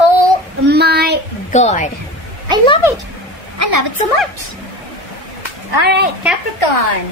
Oh my god. I love it. I love it so much. Alright, Capricorn.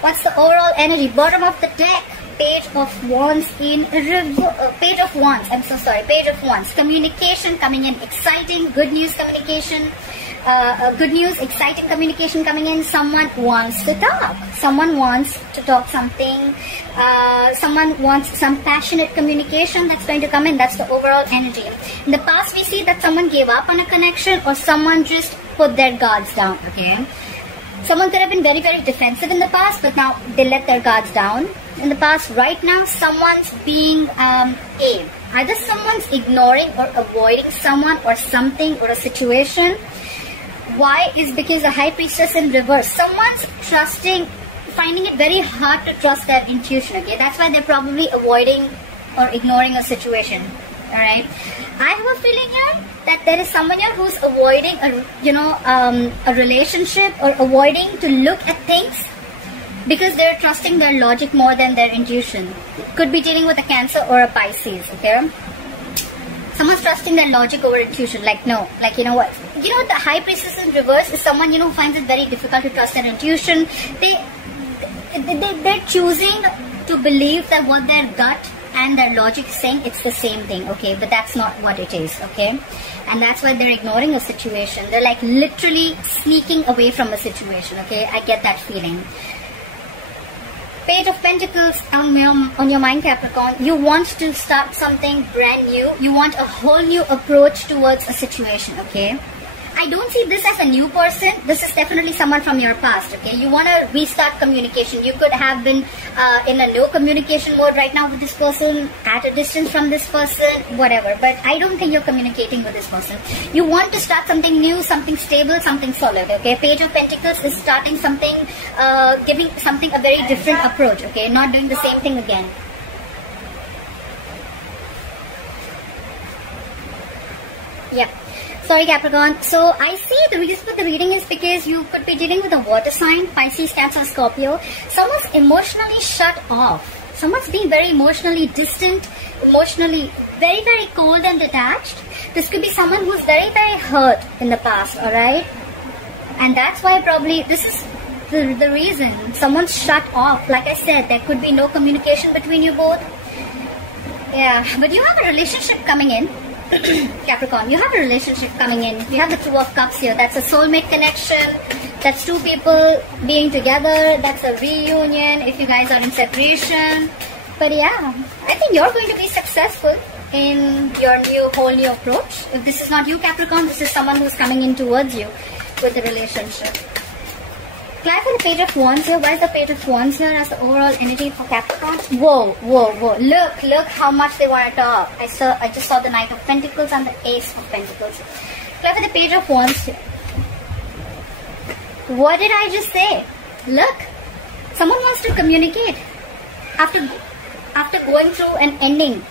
What's the overall energy? Bottom of the deck. Page of Wands in Page of Wands. I'm so sorry. Page of Wands. Communication coming in. Exciting. Good news communication. Good news. Exciting communication coming in. Someone wants to talk. Someone wants to talk something. Someone wants some passionate communication that's going to come in. That's the overall energy. In the past, we see that someone gave up on a connection or someone just put their guards down. Okay. Someone could have been very, very defensive in the past, but now they let their guards down. In the past, right now, someone's being either someone's ignoring or avoiding someone or something or a situation. Why? Is because the High Priestess in reverse. Someone's finding it very hard to trust their intuition. Okay, that's why they're probably avoiding or ignoring a situation. All right. I have a feeling here that there is someone here who's avoiding a relationship or avoiding to look at things because they're trusting their logic more than their intuition. Could be dealing with a Cancer or a Pisces. Okay. Someone's trusting their logic over intuition. Like, no, like, you know what? You know, the High Priestess in reverse is someone, who finds it very difficult to trust their intuition. They're choosing to believe that what their gut and their logic is saying, it's the same thing, okay? But that's not what it is, okay? And that's why they're ignoring a situation. They're like literally sneaking away from a situation, okay? I get that feeling. Page of Pentacles on your mind, Capricorn. You want to start something brand new. You want a whole new approach towards a situation, okay? I don't see this as a new person. This is definitely someone from your past, okay? You want to restart communication. You could have been in a no communication mode right now with this person, at a distance from this person, whatever. But I don't think you're communicating with this person. You want to start something new, something stable, something solid, okay? Page of Pentacles is starting something, giving something a very different approach, okay? Not doing the same thing again. Yeah. Sorry, Capricorn. So I see the reason for the reading is because you could be dealing with a water sign, Pisces, Cancer, Scorpio. Someone's emotionally shut off. Someone's being very emotionally distant, emotionally very, very cold and detached. This could be someone who's very, very hurt in the past, alright? And that's why probably this is the reason. Someone's shut off. Like I said, there could be no communication between you both. Yeah, but you have a relationship coming in. Capricorn, you have a relationship coming in. You have the Two of Cups here. That's a soulmate connection. That's two people being together. That's a reunion if you guys are in separation. But yeah, I think you're going to be successful in your whole new approach. If this is not you, Capricorn, this is someone who's coming in towards you with the relationship. Clarify the Page of Wands here. Why is the Page of Wands here as the overall energy for Capricorn? Whoa, whoa, whoa. Look how much they want to talk. I just saw the Knight of Pentacles and the Ace of Pentacles. Clarify the Page of Wands here. What did I just say? Look, someone wants to communicate after going through an ending.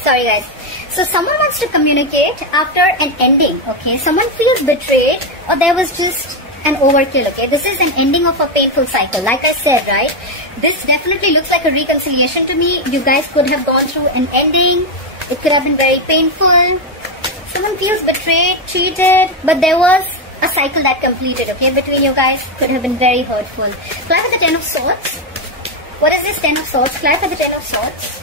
Sorry, guys. So someone wants to communicate after an ending, okay? Someone feels betrayed or there was just an overkill, okay? This is an ending of a painful cycle. Like I said, right? This definitely looks like a reconciliation to me. You guys could have gone through an ending. It could have been very painful. Someone feels betrayed, cheated, but there was a cycle that completed, okay? Between you guys could have been very hurtful. Clarify the Ten of Swords. What is this Ten of Swords? Clarify the Ten of Swords.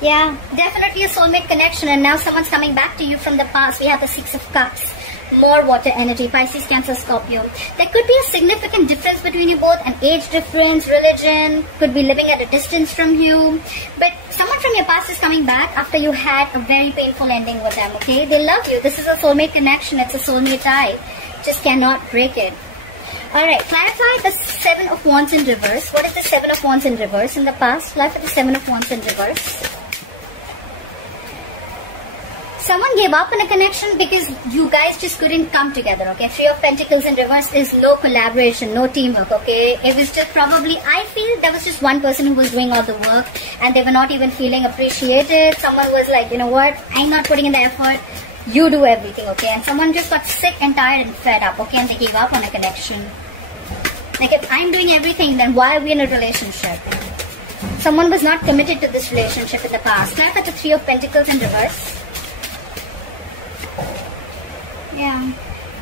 Yeah, definitely a soulmate connection, and now someone's coming back to you from the past. We have the Six of Cups. More water energy, Pisces, Cancer, Scorpio. There could be a significant difference between you both, an age difference, religion, could be living at a distance from you. But someone from your past is coming back after you had a very painful ending with them, okay? They love you. This is a soulmate connection. It's a soulmate tie. Just cannot break it. Alright, clarify the Seven of Wands in reverse. What is the Seven of Wands in reverse in the past? Clarify the Seven of Wands in reverse. Someone gave up on a connection because you guys just couldn't come together, okay? Three of Pentacles in reverse is no collaboration, no teamwork, okay? It was just probably, I feel there was just one person who was doing all the work and they were not even feeling appreciated. Someone was like, you know what? I'm not putting in the effort. You do everything, okay? And someone just got sick and tired and fed up, okay? And they gave up on a connection. Like, if I'm doing everything, then why are we in a relationship? Someone was not committed to this relationship in the past. Clarify the Three of Pentacles in reverse. Yeah.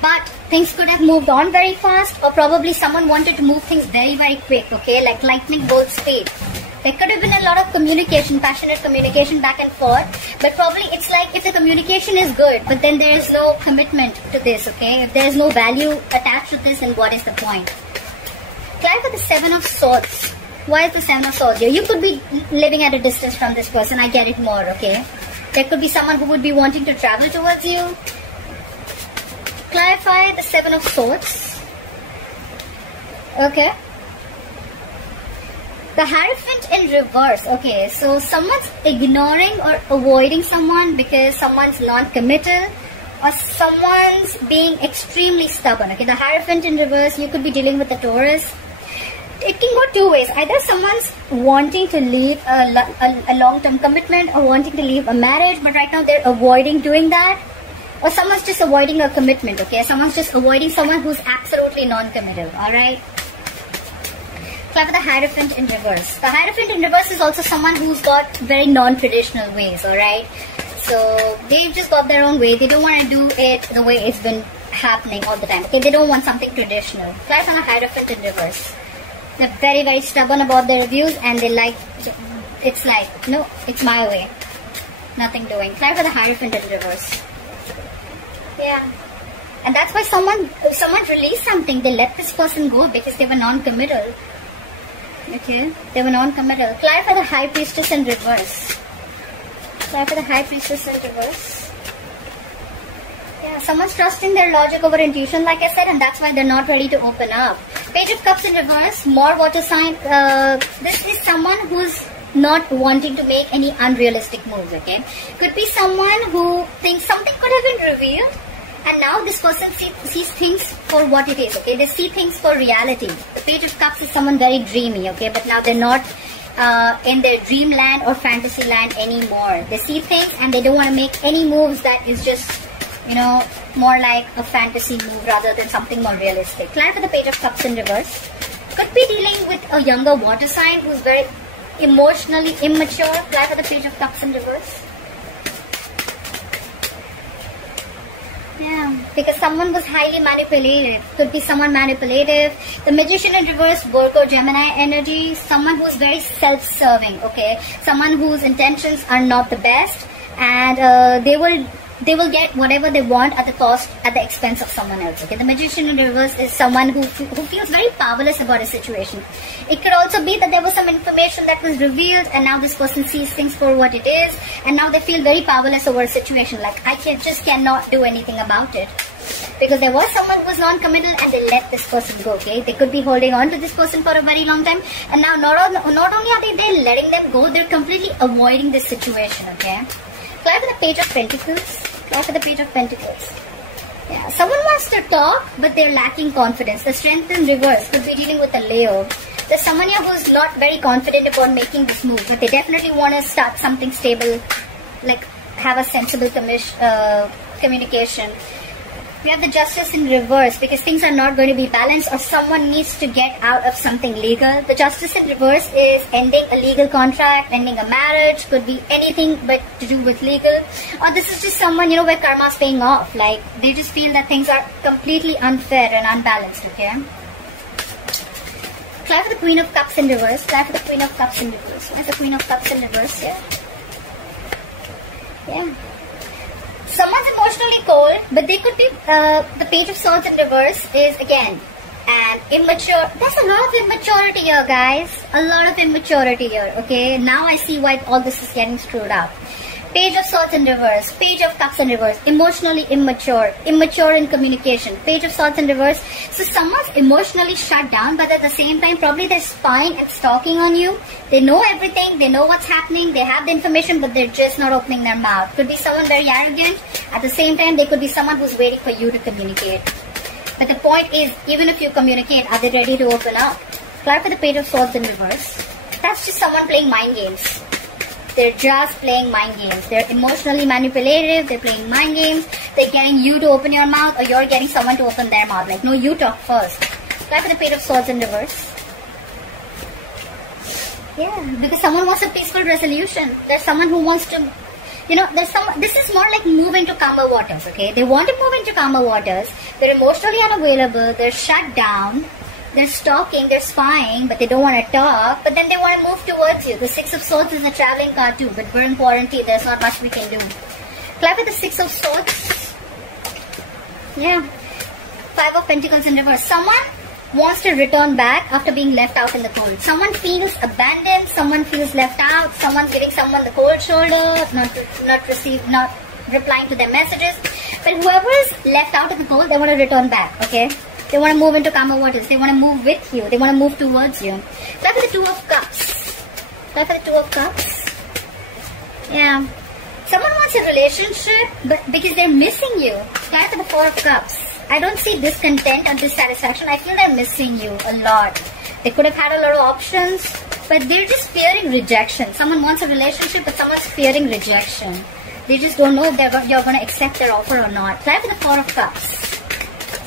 But things could have moved on very fast, or probably someone wanted to move things very, very quick, okay? Like lightning bolt speed. There could have been a lot of communication, passionate communication back and forth, but probably it's like if the communication is good, but then there is no commitment to this, okay? If there is no value attached to this, then what is the point? Clarify the Seven of Swords. Why is the Seven of Swords here? You could be living at a distance from this person, I get it more, okay? There could be someone who would be wanting to travel towards you. Clarify the Seven of Swords. Okay. The Hierophant in reverse. Okay, so someone's ignoring or avoiding someone because someone's non-committal, or someone's being extremely stubborn. Okay, the Hierophant in reverse, you could be dealing with a Taurus. It can go two ways. Either someone's wanting to leave a long-term commitment or wanting to leave a marriage, but right now they're avoiding doing that. Or someone's just avoiding a commitment, okay? Someone's just avoiding someone who's absolutely non-committal, alright? Clarify the Hierophant in reverse. The Hierophant in reverse is also someone who's got very non-traditional ways, alright? So, they've just got their own way. They don't want to do it the way it's been happening all the time, okay? They don't want something traditional. Clarify the Hierophant in reverse. They're very, very stubborn about their views, and they like, it's like, no, it's my way. Nothing doing. Clarify the Hierophant in reverse. Yeah. And that's why someone released something. They let this person go because they were non-committal. Okay. They were non-committal. Clarify the High Priestess in reverse. Clarify the High Priestess in reverse. Yeah. Someone's trusting their logic over intuition, like I said, and that's why they're not ready to open up. Page of Cups in reverse. More water sign. This is someone who's not wanting to make any unrealistic moves, okay? Could be someone who thinks something could have been revealed, and now this person sees things for what it is, okay? They see things for reality. The Page of Cups is someone very dreamy, okay? But now they're not in their dreamland or fantasy land anymore. They see things and they don't want to make any moves that is just, you know, more like a fantasy move rather than something more realistic. Clarify the Page of Cups in reverse. Could be dealing with a younger water sign who's very emotionally immature. Clarify the Page of Cups in reverse. Yeah, because someone was highly manipulative. Could be someone manipulative. The Magician in reverse, Virgo, Gemini energy. Someone who's very self-serving, okay? Someone whose intentions are not the best, and they will get whatever they want at the expense of someone else, okay? The Magician in reverse is someone who feels very powerless about a situation. It could also be that there was some information that was revealed, and now this person sees things for what it is, and now they feel very powerless over a situation, like I just cannot do anything about it. Because there was someone who was non-committal and they let this person go, okay? They could be holding on to this person for a very long time, and now not only are they letting them go, they're completely avoiding this situation, okay? Clarify the Page of Pentacles. Clarify the Page of Pentacles. Yeah, someone wants to talk, but they're lacking confidence. The Strength in reverse could be dealing with a Leo. There's someone here who's not very confident about making this move, but they definitely want to start something stable, like have a sensible communication. We have the Justice in reverse because things are not going to be balanced, or someone needs to get out of something legal. The Justice in reverse is ending a legal contract, ending a marriage, could be anything but to do with legal. Or this is just someone, you know, where karma's paying off. Like, they just feel that things are completely unfair and unbalanced, okay? Clarify the Queen of Cups in reverse. Clarify the Queen of Cups in reverse. Where's the Queen of Cups in reverse here? Yeah. Someone's emotionally cold, but they could be, the Page of Swords in reverse is, again, an immature. There's a lot of immaturity here, guys. A lot of immaturity here, okay? Now I see why all this is getting screwed up. Page of Swords in reverse, Page of Cups in reverse, emotionally immature, immature in communication, Page of Swords in reverse. So someone's emotionally shut down, but at the same time, probably they're spying and stalking on you. They know everything, they know what's happening, they have the information, but they're just not opening their mouth. Could be someone very arrogant. At the same time, they could be someone who's waiting for you to communicate. But the point is, even if you communicate, are they ready to open up? Clarify the Page of Swords in reverse. That's just someone playing mind games. They're just playing mind games. They're emotionally manipulative. They're playing mind games. They're getting you to open your mouth, or you're getting someone to open their mouth. Like, no, you talk first. Clarify the Page of Swords in reverse. Yeah, because someone wants a peaceful resolution. There's someone who wants to, this is more like move into calmer waters, okay? They want to move into calmer waters. They're emotionally unavailable. They're shut down. They're stalking. They're spying, but they don't want to talk. But then they want to move towards you. The Six of Swords is a traveling card too, but we're in quarantine. There's not much we can do. Clap with the Six of Swords. Yeah. Five of Pentacles in reverse. Someone wants to return back after being left out in the cold. Someone feels abandoned. Someone feels left out. Someone's giving someone the cold shoulder, not replying to their messages. But whoever is left out in the cold, they want to return back, okay? They want to move into calmer waters. They want to move with you. They want to move towards you. Clap for the Two of Cups. Clap for the Two of Cups. Yeah. Someone wants a relationship, but because they're missing you. Clap for the Four of Cups. I don't see discontent and dissatisfaction. I feel they're missing you a lot. They could have had a lot of options, but they're just fearing rejection. Someone wants a relationship, but someone's fearing rejection. They just don't know if you're going to accept their offer or not. Clap for the Four of Cups.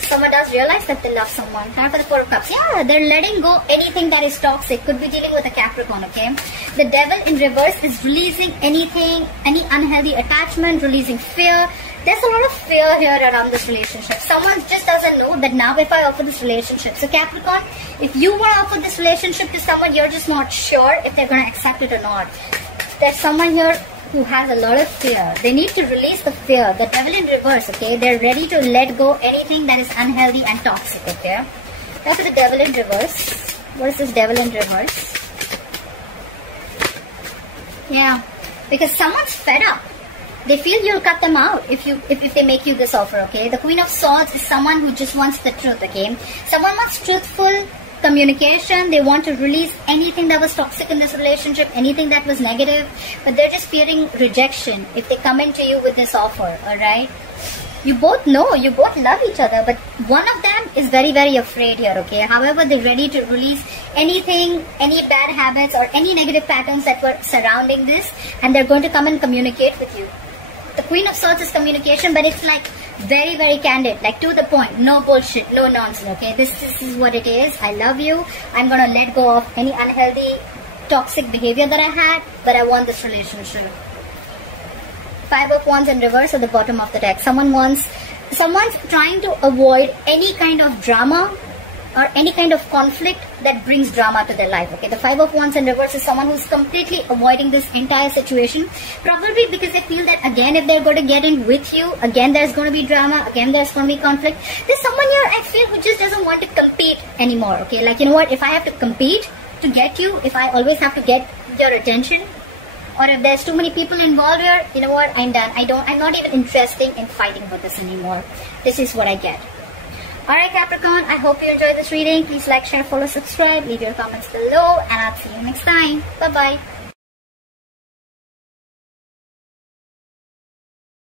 Someone does realize that they love someone. Clap for the Four of Cups. Yeah, they're letting go anything that is toxic. Could be dealing with a Capricorn, okay? The Devil in reverse is releasing anything, any unhealthy attachment, releasing fear. There's a lot of fear here around this relationship. Someone just doesn't know that now if I offer this relationship. So Capricorn, if you want to offer this relationship to someone, you're just not sure if they're going to accept it or not. There's someone here who has a lot of fear. They need to release the fear. The Devil in reverse, okay? They're ready to let go anything that is unhealthy and toxic, okay? That's the Devil in reverse. What is this Devil in reverse? Yeah, because someone's fed up. They feel you'll cut them out if they make you this offer, okay? The Queen of Swords is someone who just wants the truth, okay? Someone wants truthful communication. They want to release anything that was toxic in this relationship, anything that was negative, but they're just fearing rejection if they come into you with this offer, alright? You both know, you both love each other, but one of them is very, very afraid here, okay? However, they're ready to release anything, any bad habits or any negative patterns that were surrounding this, and they're going to come and communicate with you. The Queen of Swords is communication, but it's like very, very candid, like to the point, no bullshit, no nonsense, okay? This is what it is. I love you. I'm going to let go of any unhealthy, toxic behavior that I had, but I want this relationship. Five of Wands in reverse at the bottom of the deck. Someone's trying to avoid any kind of drama or any kind of conflict that brings drama to their life, okay? The Five of Wands in reverse is someone who's completely avoiding this entire situation, probably because they feel that, again, if they're going to get in with you, again, there's going to be drama, again, there's going to be conflict. There's someone here, I feel, who just doesn't want to compete anymore, okay? Like, you know what, if I have to compete to get you, if I always have to get your attention, or if there's too many people involved here, you know what, I'm done. I'm not even interested in fighting with this anymore. This is what I get. Alright Capricorn, I hope you enjoyed this reading. Please like, share, follow, subscribe, leave your comments below, and I'll see you next time. Bye-bye.